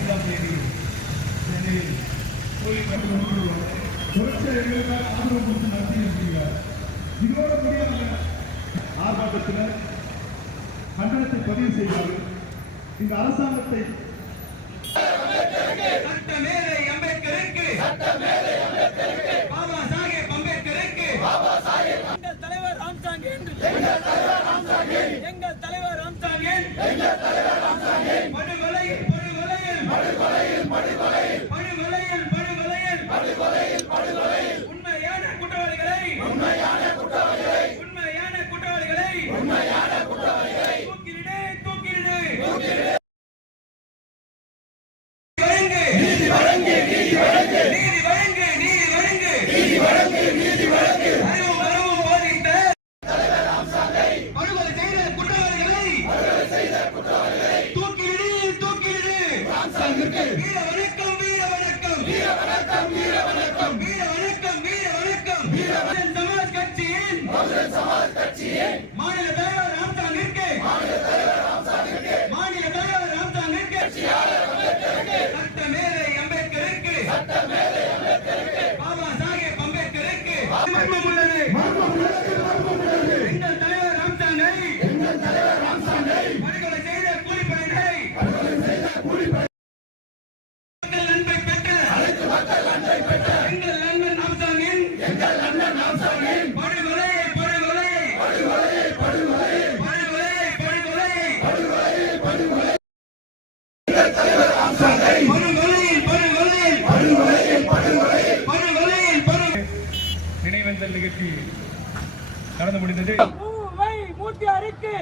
ஐந்தாம் தேதி சென்னையில் கோயில் கட்டுவது புரட்சியர்களுக்காக ஆதரவு கொடுத்து இதோட முடியாத ஆர்ப்பாட்டத்தினர் கண்டனத்தை பதிவு இந்த அரசாங்கத்தை அம்பேத்கருக்கு பாபா சாஹேப் அம்பேத்கருக்கு எங்கள் தலைவர் ராம்சாங் என்று எங்கள் தலைவர் ராம்சாங் மர்மம் உள்ளது. எங்கள் தலைவர் ராம்சாங்கை படுகொலை செய்த கூலிப்படையினரை மக்கள் அன்பை பெற்ற எங்கள் நண்பன் ராம்சாங்கின் படுகொலையை படுகொலையை படுகொலையை படுகொலையை படுகொலையில் படுகொலையில் படுகொலையில் படுகொலை நினைவேந்தல் நிகழ்ச்சி நடந்து முடிந்தது. மூட்டி அறுக்கு.